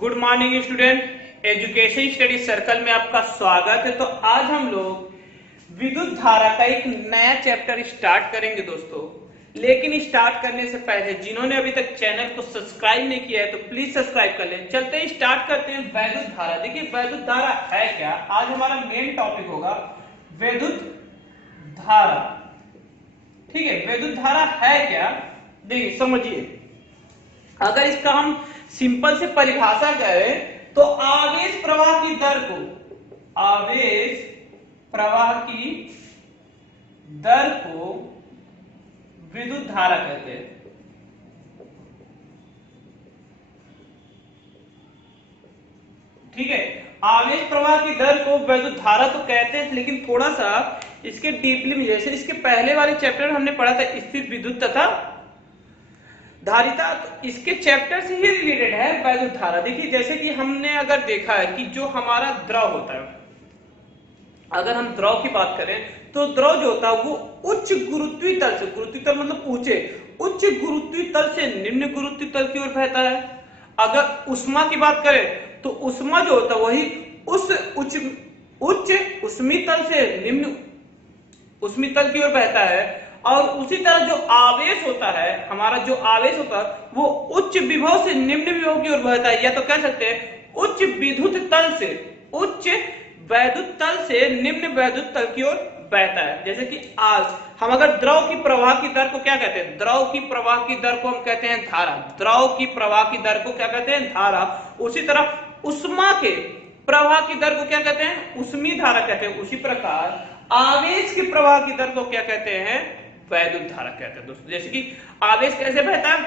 Good morning student, education study circle में आपका स्वागत है। तो आज हम लोग विद्युत धारा का एक नया चैप्टर स्टार्ट करेंगे दोस्तों। लेकिन स्टार्ट करने से पहले जिन्होंने अभी तक चैनल को सब्सक्राइब नहीं किया है तो प्लीज सब्सक्राइब कर लें। चलते हैं, स्टार्ट करते हैं। वैद्युत धारा, देखिए वैद्युत धारा है क्या। आज हमारा मेन टॉपिक होगा वैद्युत धारा। ठीक है, वैद्युत धारा है क्या, देखिए समझिए। अगर इसका हम सिंपल से परिभाषा करें तो आवेश प्रवाह की दर को विद्युत धारा कहते हैं। ठीक है, आवेश प्रवाह की दर को विद्युत धारा तो कहते हैं, लेकिन थोड़ा सा इसके डीपली में, जैसे इसके पहले वाले चैप्टर हमने पढ़ा था स्थिर विद्युत तथा धारिता, तो इसके चैप्टर से ही रिलेटेड है वैद्युत धारा। देखिए जैसे कि हमने अगर देखा है कि जो हमारा द्रव होता है, अगर हम द्रव की बात करें तो द्रव जो होता है वो उच्च गुरुत्वीय तल से, गुरुत्वीय तल मतलब ऊंचे, उच्च गुरुत्वीय तल से निम्न गुरुत्वीय तल की ओर बहता है। अगर उष्मा की बात करें तो उष्मा जो होता है वही उस उच्च उष्मीय तल से निम्न उष्मीय तल की ओर बहता है। और उसी तरह जो आवेश होता है, हमारा जो आवेश होता है वो उच्च विभव से निम्न विभव की ओर बहता है, या तो कह सकते हैं उच्च विद्युत तल से, उच्च वैद्युत तल से निम्न वैद्युत तल की ओर बहता है। जैसे कि आज हम अगर द्रव की प्रवाह की दर को क्या कहते हैं, द्रव की प्रवाह की दर को हम कहते हैं धारा। द्रव की प्रवाह की दर को क्या कहते हैं, धारा। उसी तरह उष्मा के प्रवाह की दर को क्या कहते हैं, उष्मीय धारा कहते हैं। उसी प्रकार आवेश की प्रवाह की दर को क्या कहते हैं, वैद्युत धारा कहते हैं दोस्तों। जैसे कि आवेश कैसे बहता है,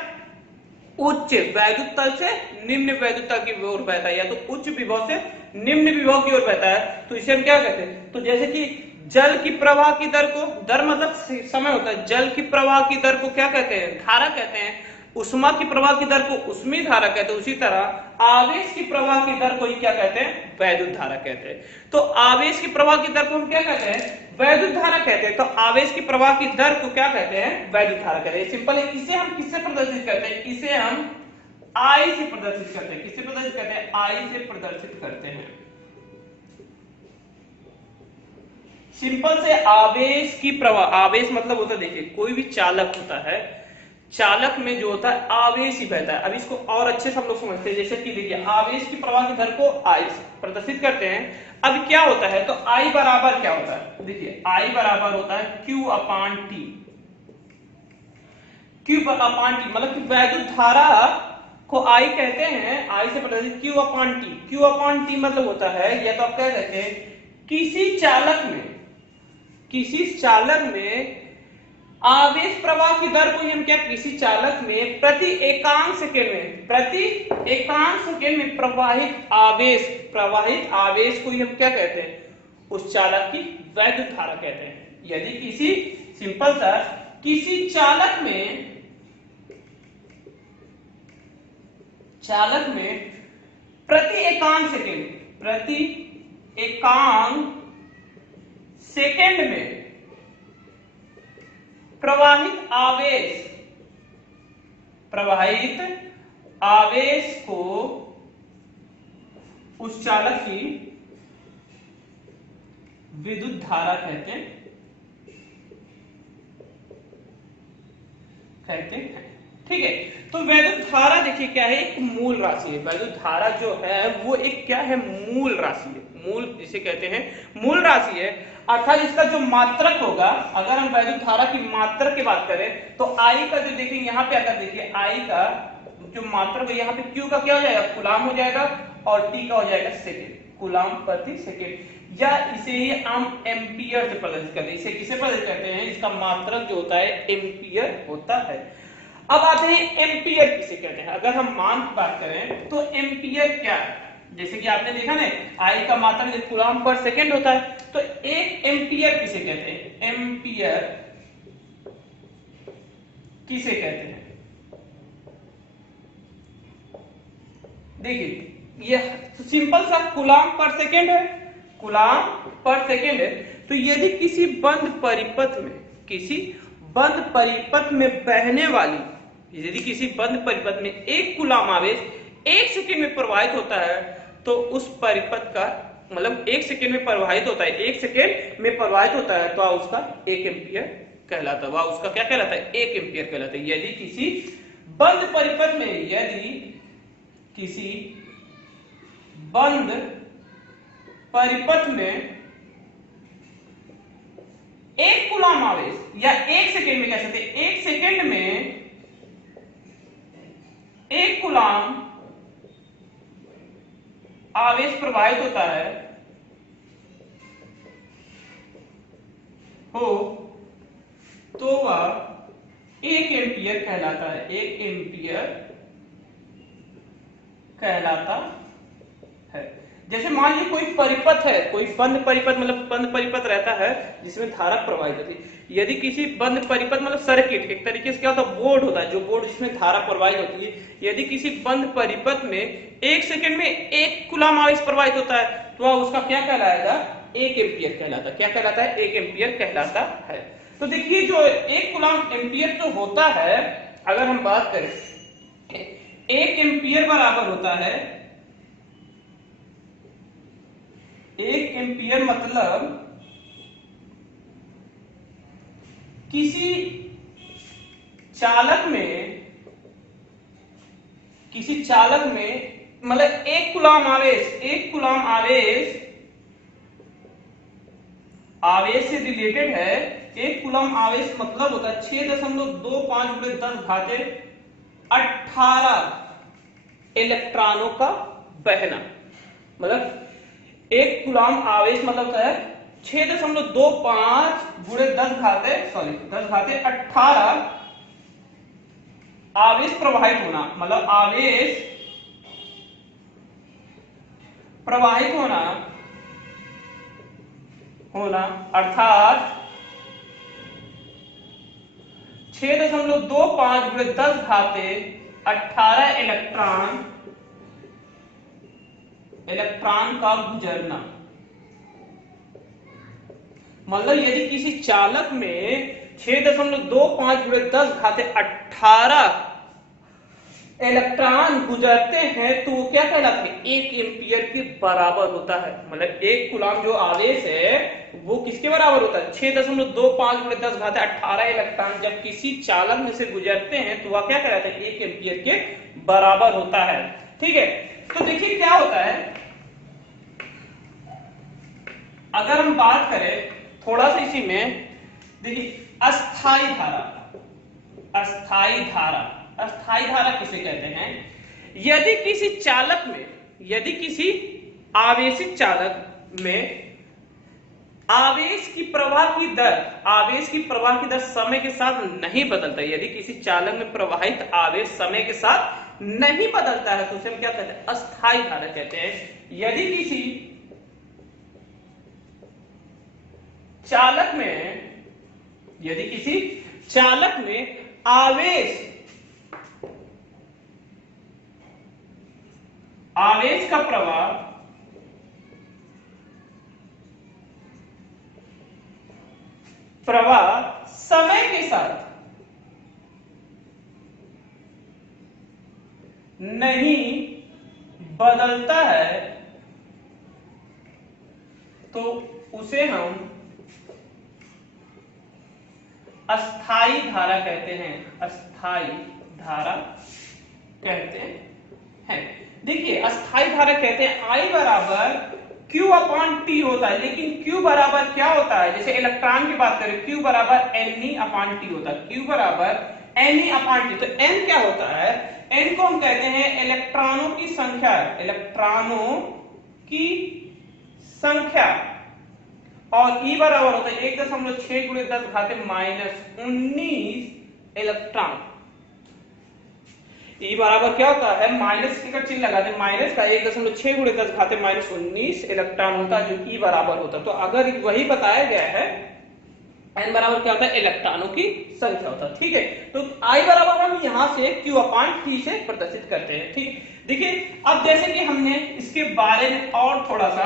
उच्च वैद्युत तल से निम्न वैद्युत तल की ओर बहता है, या तो उच्च विभव से निम्न विभव की ओर बहता है, तो इसे हम क्या कहते हैं। तो जैसे कि जल की प्रवाह की दर को, दर मतलब समय होता है, जल की प्रवाह की दर को क्या कहते हैं, धारा कहते हैं। उष्मा की प्रवाह की दर को उष्मीय धारा कहते हैं। उसी तरह आवेश की प्रवाह की दर को ही क्या कहते हैं, वैद्युत धारा कहते हैं। तो आवेश की प्रवाह की दर को हम क्या कहते हैं, वैद्युत धारा कहते हैं। तो आवेश की प्रवाह की दर को क्या कहते हैं, वैद्युत धारा कहते हैं। सिंपल है। इसे हम किससे प्रदर्शित करते हैं, इसे हम आई से प्रदर्शित करते हैं। किससे प्रदर्शित करते हैं, आई से प्रदर्शित करते हैं। सिंपल से आवेश की प्रवाह, आवेश मतलब होता है, देखिए कोई भी चालक होता है, चालक में जो होता है आवेश ही बहता है। अब इसको और अच्छे से हम लोग समझते हैं। जैसे कि देखिए आवेश की प्रवाह की दर को आई से प्रदर्शित करते हैं। अब क्या होता है, तो आई बराबर क्या होता है, देखिए आई बराबर होता है Q अपान टी। Q अपान टी मतलब कि वैद्युत धारा को आई कहते हैं, आई से प्रदर्शित Q अपान टी। Q अपान टी मतलब होता है, या तो आप कह सकते हैं किसी चालक में आवेश प्रवाह की दर को हम क्या, किसी चालक में प्रति एकांक सेकेंड में प्रवाहित आवेश को हम क्या कहते हैं, उस चालक की वैद्युत धारा कहते हैं। यदि किसी सिंपल सा किसी चालक में प्रति एकांक सेकेंड में प्रवाहित आवेश को उस चालक की विद्युत धारा कहते हैं। ठीक है, तो वैद्युत धारा देखिए क्या है, एक मूल राशि है। वैद्युत धारा जो है वो एक क्या है, मूल राशि है। मूल जिसे कहते हैं मूल राशि है, अर्थात इसका जो मात्रक होगा, अगर हम वैद्युत धारा की मात्रक की बात करें तो आई का जो देखिए यहाँ पे अगर देखिए आई का जो मात्रक है, यहाँ पे क्यू का क्या हो जाएगा, कूलाम हो जाएगा, और टी का हो जाएगा सेकेंड, कूलाम प्रति सेकेंड, या इसे ही हम एम्पियर से प्रदर्शित करते हैं। इसे किसे प्रदर्शित करते हैं, इसका मात्रक जो होता है एम्पियर होता है। अब आते हैं एम्पियर किसे कहते हैं। अगर हम मान की बात करें तो एम्पियर क्या है, जैसे कि आपने देखा ना आई का मात्रक कूलाम पर सेकेंड होता है, तो एक एम्पियर किसे कहते हैं, एम्पियर किसे कहते हैं। देखिए यह सिंपल सा कूलाम पर सेकेंड है, कूलाम पर सेकेंड है। तो यदि किसी बंद परिपथ में बहने वाली, यदि किसी बंद परिपथ में एक कूलाम आवेश 1 सेकेंड में प्रवाहित होता है तो उस परिपथ का मतलब 1 सेकेंड में प्रवाहित होता है, 1 सेकेंड में प्रवाहित होता है तो उसका 1 एम्पियर कहलाता है। वह उसका क्या कहलाता है? 1 एम्पियर कहलाता है। यदि किसी बंद परिपथ में, यदि किसी बंद परिपथ में 1 कूलम आवेश, या 1 सेकेंड में कह सकते हैं, 1 सेकेंड में 1 कूलम आवेश प्रवाहित होता है हो तो वह 1 एम्पियर कहलाता है, 1 एम्पियर कहलाता है। जैसे मान लीजिए कोई परिपथ है, कोई बंद परिपथ, मतलब बंद परिपथ रहता है जिसमें धारा प्रवाहित होती है। यदि किसी बंद परिपथ मतलब सर्किट, एक तरीके से क्या होता है, बोर्ड होता है, जो बोर्ड जिसमें धारा प्रवाहित होती है, यदि किसी बंद परिपथ में 1 सेकेंड में 1 कूलम आवेश प्रवाहित होता है तो वह उसका क्या कहलाएगा? 1 एम्पियर कहलाता है। क्या कहलाता है? 1 एम्पियर कहलाता है। तो देखिए जो 1 कूलम एम्पियर जो होता है, अगर हम बात करें, 1 एम्पियर बराबर होता है, 1 एम्पियर मतलब किसी चालक में मतलब 1 कूलम आवेश से रिलेटेड है। 1 कूलम आवेश मतलब होता है 6.25 × 10⁻18 इलेक्ट्रॉनों का बहना। मतलब 1 कूलम आवेश मतलब होता है 6.25 × 10⁻18 आवेश प्रवाहित होना, मतलब आवेश प्रवाहित होना अर्थात 6.25 × 10⁻18 इलेक्ट्रॉन का गुजरना। मतलब यदि किसी चालक में 6.25 × 10⁻18 इलेक्ट्रॉन गुजरते हैं तो वो क्या कहलाते हैं? 1 एम्पियर के बराबर होता है। मतलब 1 कूलम जो आवेश है वो किसके बराबर होता है? 6.25 × 10⁻18 इलेक्ट्रॉन जब किसी चालक में से गुजरते हैं तो वह क्या कहलाता है? 1 एम्पियर के बराबर होता है। ठीक है, तो देखिए क्या होता है, अगर हम बात करें थोड़ा सा इसी में, देखिए अस्थाई धारा किसे कहते हैं? यदि किसी आवेशित चालक में आवेश की प्रवाह की दर समय के साथ नहीं बदलता, यदि किसी चालक में प्रवाहित आवेश समय के साथ नहीं बदलता है तो उसे हम क्या कहते हैं? अस्थाई धारा कहते हैं। यदि किसी चालक में आवेश का प्रवाह समय के साथ नहीं बदलता है तो उसे हम अस्थाई धारा कहते हैं। अस्थाई धारा कहते हैं। देखिए अस्थाई धारा कहते हैं I बराबर Q/T होता है, लेकिन Q बराबर क्या होता है? जैसे इलेक्ट्रॉन की बात करें, Q बराबर Ne/T होता है। Q बराबर Ne/T, तो N क्या होता है? N को हम कहते हैं इलेक्ट्रॉनों की संख्या, और E बराबर होता है 1.6 × 10⁻⁻19 इलेक्ट्रॉन। E बराबर क्या होता है? माइनस का चिन्ह लगाते हैं, माइनस का 1.6 × 10⁻⁻19 इलेक्ट्रॉन होता है, जो E बराबर होता है। तो अगर वही बताया गया है, N बराबर क्या होता है? इलेक्ट्रॉनों की संख्या होता है। ठीक है, तो I बराबर हम यहां से Q/T से प्रदर्शित करते हैं। ठीक, देखिए अब जैसे कि हमने इसके बारे में और थोड़ा सा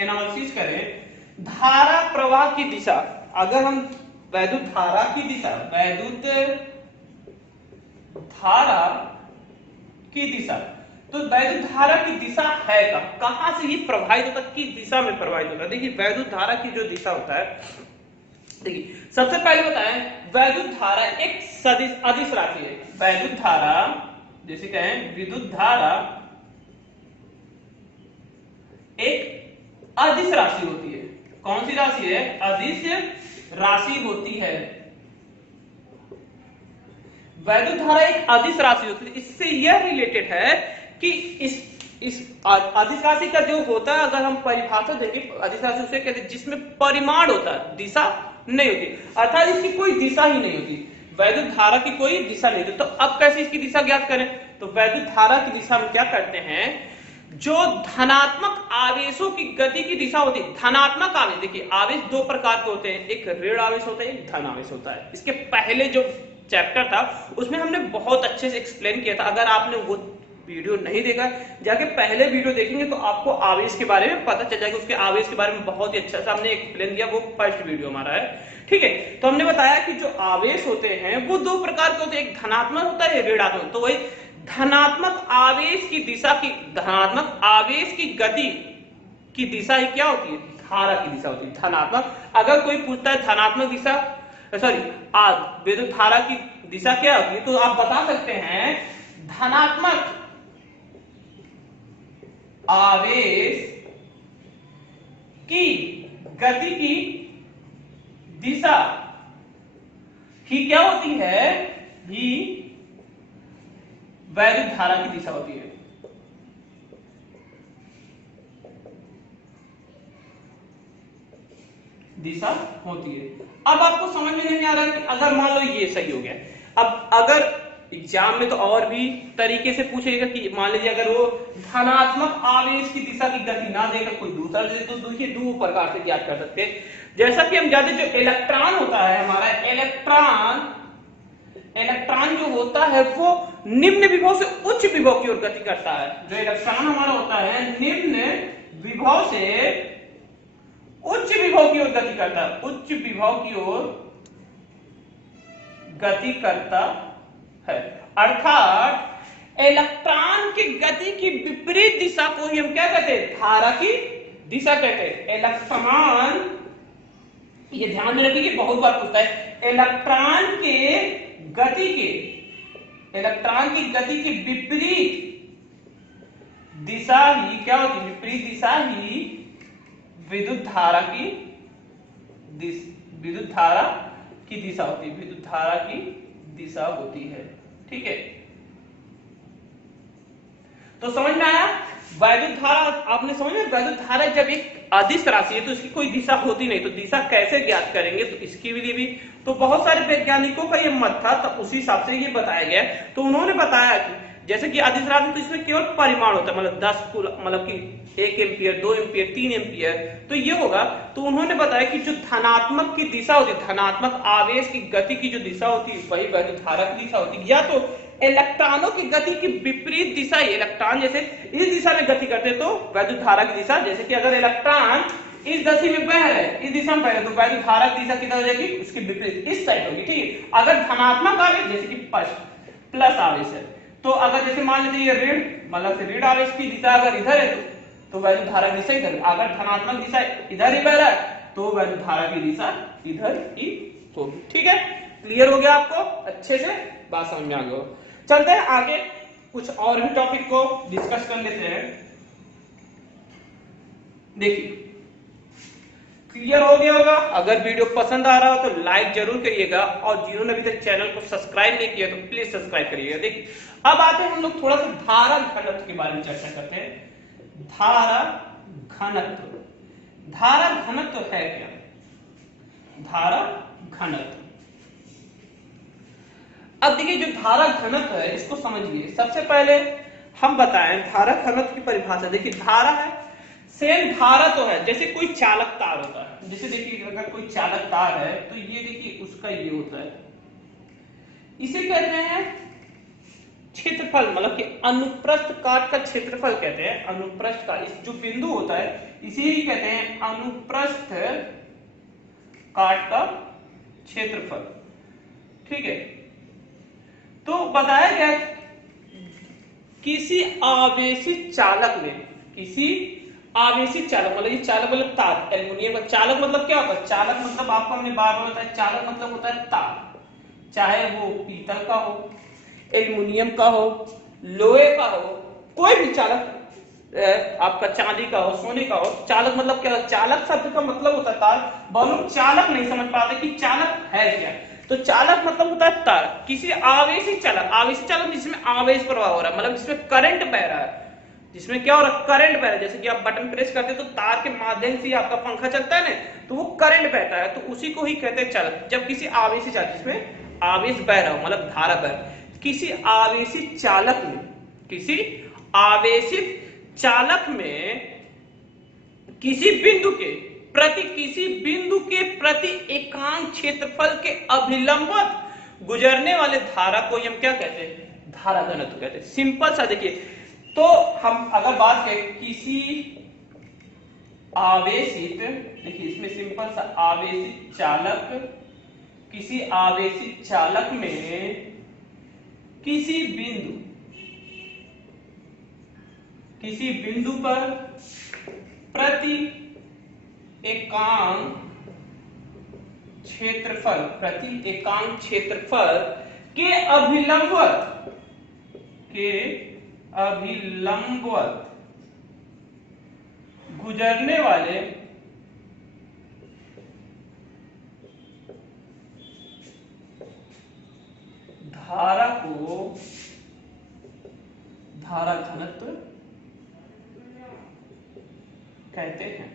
एनालिसिस करें, धारा प्रवाह की दिशा, अगर हम वैद्युत धारा की दिशा। तो वैद्युत धारा की दिशा है कहां से ये प्रवाहित होता है, किस दिशा में प्रवाहित होता है। देखिए वैद्युत धारा की जो दिशा होता है, देखिए सबसे पहले बताएं वैद्युत धारा एक सदिश अदिश राशि है। वैद्युत धारा जैसे कहें विद्युत धारा एक अदिश राशि होती है। कौन सी राशि है, अदिश राशि होती है। वैद्युत धारा एक अदिश राशि होती है। इससे यह रिलेटेड है कि इस अदिश राशि का जो होता है, अगर हम परिभाषा देंगे अदिश राशि उसे कहते हैं जिसमें परिमाण होता है, दिशा नहीं होती, अर्थात इसकी कोई दिशा ही नहीं होती। वैद्युत धारा की कोई दिशा नहीं होती। तो अब कैसे इसकी दिशा ज्ञात करें, तो वैद्युत धारा की दिशा हम क्या करते हैं, जो धनात्मक आवेशों की गति की दिशा होती है। धनात्मक आवेश, देखिए आवेश दो प्रकार के होते हैं, एक ऋण आवेश होता है, एक धन आवेश होता है। इसके पहले जो चैप्टर था उसमें हमने बहुत अच्छे से एक्सप्लेन किया था। अगर आपने वो वीडियो नहीं देखा, जाके पहले वीडियो देखेंगे तो आपको आवेश के बारे में पता चल जाएगा। उसके आवेश के बारे में बहुत ही अच्छा से हमने एक्सप्लेन किया, वो फर्स्ट वीडियो हमारा है, ठीक है। तो हमने बताया कि जो आवेश होते हैं वो दो प्रकार के होते हैं, एक धनात्मक होता है, ऋणात्मक। तो वही धनात्मक आवेश की दिशा की, धनात्मक आवेश की गति की दिशा ही क्या होती है, धारा की दिशा होती है, धनात्मक। अगर कोई पूछता है धनात्मक दिशा, सॉरी विद्युत धारा की दिशा क्या होती है, तो आप बता सकते हैं धनात्मक आवेश की गति की दिशा ही क्या होती है, ही वैद्युत धारा की दिशा होती है। दिशा होती है। अब आपको समझ में नहीं आ रहा कि अगर मान लो ये सही हो गया, अब अगर एग्जाम में तो और भी तरीके से पूछेगा कि मान लीजिए अगर वो धनात्मक आवेश की दिशा की गति ना देकर कोई दूसरा दे तो देखिए दो प्रकार से ज्ञात कर सकते हैं। जैसा कि हम जानते हैं जो इलेक्ट्रॉन होता है हमारा, इलेक्ट्रॉन जो होता है वो निम्न विभव से उच्च विभव की ओर गति करता है। जो इलेक्ट्रॉन हमारा होता है निम्न विभव से उच्च विभव की ओर गति करता है, उच्च विभव की ओर गति करता है। अर्थात इलेक्ट्रॉन की गति की विपरीत दिशा को ही हम क्या कहते हैं, धारा की दिशा कहते हैं। इलेक्ट्रॉन, ये ध्यान में रखिए, बहुत बार पूछता है, इलेक्ट्रॉन की गति की विपरीत दिशा ही क्या होती है, विपरीत दिशा ही विद्युत धारा की दिशा होती है, विद्युत धारा की दिशा होती है, ठीक है। तो समझ में आया, वैद्युत धारा आपने समझ में, वैद्युत धारा जब एक अदिश राशि है तो इसकी कोई दिशा होती नहीं, तो दिशा कैसे ज्ञात करेंगे, तो इसके लिए भी तो बहुत सारे वैज्ञानिकों का ये मत था, तो उसी हिसाब से ये बताया गया। तो उन्होंने बताया कि जैसे कि अदिश राशि तो इसमें केवल परिमाण होता है, मतलब 10 कुल, मतलब कि 1 एम्पियर, 2 एम्पियर, 3 एम्पियर, तो ये होगा। तो उन्होंने बताया कि जो धनात्मक की दिशा होती है, धनात्मक आवेश की गति की जो दिशा होती है वही वैद्युत धारा की दिशा होती है। या तो इलेक्ट्रॉनों की गति की विपरीत दिशा, इलेक्ट्रॉन जैसे इस दिशा में गति करते हैं तो वैद्युत धारा की दिशा, जैसे कि अगर इलेक्ट्रॉन इस दिशा में बह रहा है, इस दिशा में बह रहा है, तो वैद्युत धारा की दिशा किधर हो जाएगी, उसकी विपरीत इस साइड होगी, ठीक है। अगर धनात्मक आवेश जैसे कि प्लस आवेश है, तो अगर जैसे मान लीजिए ये ऋण, मतलब ऋण आवेश की दिशा अगर इधर है तो वैद्युत धारा की दिशा इधर, अगर धनात्मक दिशा इधर ही बह रहा है तो वैद्युत धारा की दिशा इधर ही होगी, ठीक है। क्लियर हो गया आपको, अच्छे से बात समझ में आ गया। चलते हैं आगे, कुछ और भी टॉपिक को डिस्कस कर लेते हैं। देखिए क्लियर हो गया होगा, अगर वीडियो पसंद आ रहा हो तो लाइक जरूर करिएगा, और जिन्होंने अभी तक चैनल को सब्सक्राइब नहीं किया तो प्लीज सब्सक्राइब करिएगा। देखिए अब आते हैं हम लोग थोड़ा सा धारा घनत्व के बारे में चर्चा करते हैं। धारा घनत्व, धारा घनत्व है क्या, धारा घनत्व। अब देखिए जो धारा घनत्व है इसको समझिए। सबसे पहले हम बताएं धारा घनत्व की परिभाषा। देखिए धारा है, सेम धारा तो है, जैसे कोई चालक तार होता है, जैसे देखिए अगर कोई चालक तार है तो ये देखिए उसका ये होता है, इसे कहते हैं क्षेत्रफल, मतलब कि अनुप्रस्थ काट का क्षेत्रफल कहते हैं। अनुप्रस्थ का इस जो बिंदु होता है इसे ही कहते हैं अनुप्रस्थ काट का क्षेत्रफल, ठीक है। तो बताया गया किसी आवेशित चालक में, किसी आवेशित चालक मतलब ये चालक मतलब तार, एल्युमिनियम का चालक मतलब क्या होता है, चालक मतलब आपको हमने बार बार बताया, चालक मतलब होता है तार, चाहे वो पीतल का हो, एल्युमिनियम का हो, लोहे का हो, कोई भी चालक, आपका चांदी का हो, सोने का हो। चालक मतलब क्या, चालक शब्द का मतलब होता है तार। बहुत लोग चालक नहीं समझ पाते कि चालक है क्या। तो चालक मतलब होता है तार। किसी आवेशित चालक, आवेशित चालक जिसमें आवेश प्रवाह हो रहा है, मतलब जिसमें करंट बह रहा है, जिसमें क्या हो रहा है, करंट बह रहा है। जैसे कि आप बटन प्रेस करते हैं तो तार के माध्यम से आपका पंखा चलता है ना, तो वो करंट बहता है, तो उसी को ही कहते हैं चालक। जब किसी आवेशित चालक जिसमें आवेश बह रहा हो, मतलब धारा बह, किसी आवेशित चालक में, किसी आवेशित चालक में किसी बिंदु के प्रति एकांक क्षेत्रफल के अभिलंबवत गुजरने वाले धारा को हम क्या कहते हैं, धारा घनत्व कहते हैं। सिंपल सा देखिए, तो हम अगर बात करें किसी आवेशित, देखिए इसमें सिंपल सा आवेशित चालक, किसी आवेशित चालक में किसी बिंदु पर प्रति एकांक क्षेत्रफल के अभिलंबवत गुजरने वाले धारा को धारा घनत्व कहते हैं।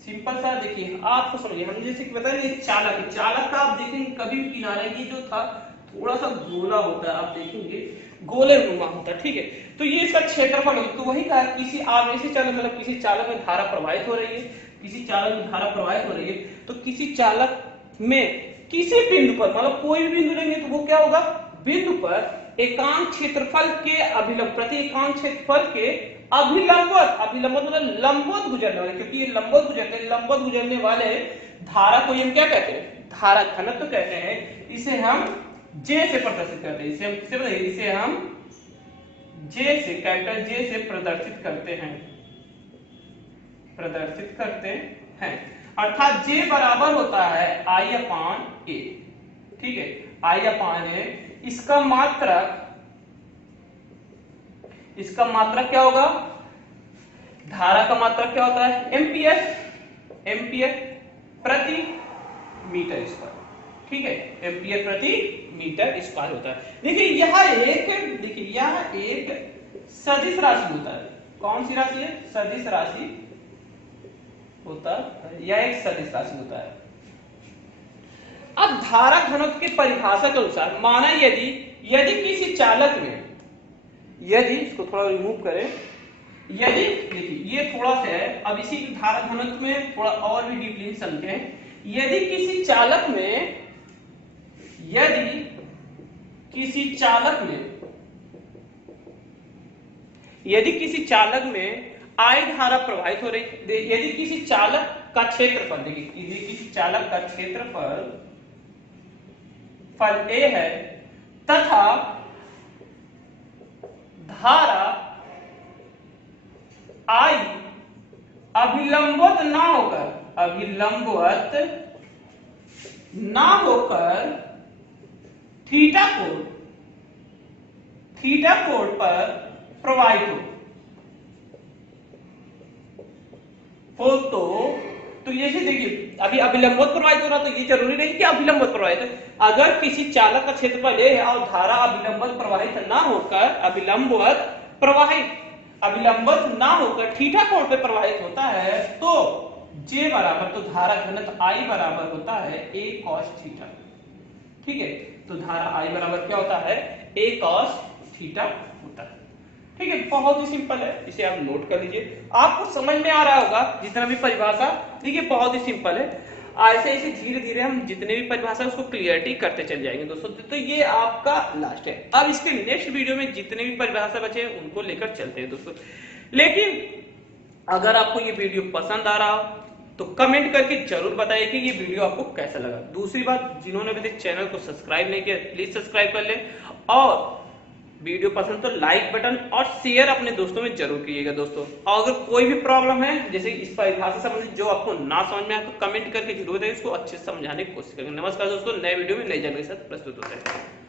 सिंपल सा देखिए, आपको समझिए, हम जैसे कि बताया ये चालक, चालक का आप देखेंगे कभी भी किनारे की जो था थोड़ा सा गोला होता है, आप देखेंगे गोले नुमा होता है, ठीक है। तो ये इसका क्षेत्रफल होता है। तो वही कहा, किसी आवेशित चालक मतलब किसी चालक में धारा प्रवाहित हो रही है, किसी चालक में धारा प्रवाहित हो रही है, तो किसी चालक में किसी बिंदु पर, मतलब कोई भी बिंदु लेंगे तो वो क्या होगा, बिंदु पर एकांक क्षेत्रफल के अभिलंब, प्रति एकांक क्षेत्रफल के अभिलंबवत, अभिलंबवत मतलब लंबवत गुजरने वाले, क्योंकि ये लंबवत गुजरते हैं, लंबवत गुजरने वाले धारा को हम क्या कहते हैं, धारा घनत्व कहते हैं। इसे हम जे से प्रदर्शित करते हैं, इसे हम किससे बताइए, इसे हम जे से, कैपिटल जे से प्रदर्शित करते हैं, अर्थात जे बराबर होता है I अपान ए, ठीक है, I अपान ए। इसका मात्रक क्या होगा, धारा का मात्रक क्या होता है, एम्पियर प्रति मीटर स्क्वायर, ठीक है, एम्पियर प्रति मीटर स्क्वायर होता है। देखिए यह एक सदिश राशि होता है। कौन सी राशि है, सदिश राशि होता है, यह एक सदिश राशि होता है। अब धारा घनत्व की परिभाषा के अनुसार माना यदि किसी चालक में, यदि इसको थोड़ा रिमूव करें, यदि देखिए ये थोड़ा सा है, अब इसी धारा घनत्व में थोड़ा और भी डीपली समझें। यदि किसी चालक में I धारा प्रवाहित हो रही, यदि किसी चालक का क्षेत्रफल, देखिए यदि किसी चालक का क्षेत्रफल A है तथा धारा I अभिलंबवत ना होकर थीटा कोण पर प्रवाहित हो तो ये देखिए, अभी अभिलंबवत प्रवाहित हो रहा, तो ये जरूरी नहीं कि अभिलंबवत प्रवाहित है। अगर किसी चालक का क्षेत्रफल A है और धारा अभिलंबवत प्रवाहित ना होकर, अभिलंबवत ना होकर थीटा कोण पे प्रवाहित होता है, तो J बराबर, तो धारा घनत्व I बराबर होता है A cos थीटा, ठीक है। तो धारा I बराबर क्या होता है, A cos थीटा होता है, ठीक है। बहुत ही सिंपल है, इसे आप नोट कर लीजिए, आपको समझ में आ रहा होगा जितना भी परिभाषा, देखिए बहुत ही सिंपल है। ऐसे ऐसे धीरे धीरे हम जितने भी परिभाषा उसको क्लियरिटी करते चल जाएंगे दोस्तों। तो ये आपका लास्ट है। अब इसके नेक्स्ट वीडियो में जितने भी परिभाषा बचे हैं उनको लेकर चलते हैं दोस्तों। लेकिन अगर आपको ये वीडियो पसंद आ रहा हो तो कमेंट करके जरूर बताइए कि ये वीडियो आपको कैसा लगा। दूसरी बात, जिन्होंने अभी तक चैनल को सब्सक्राइब नहीं किया प्लीज सब्सक्राइब कर ले, और वीडियो पसंद तो लाइक बटन और शेयर अपने दोस्तों में जरूर कीजिएगा दोस्तों। और अगर कोई भी प्रॉब्लम है जैसे इस परिभाषा से संबंधित जो आपको ना समझ में आए तो कमेंट करके जरूर बताइए, इसको अच्छे से समझाने की कोशिश करेंगे। नमस्कार दोस्तों, नए वीडियो में नई जानकारी के साथ प्रस्तुत होते हैं।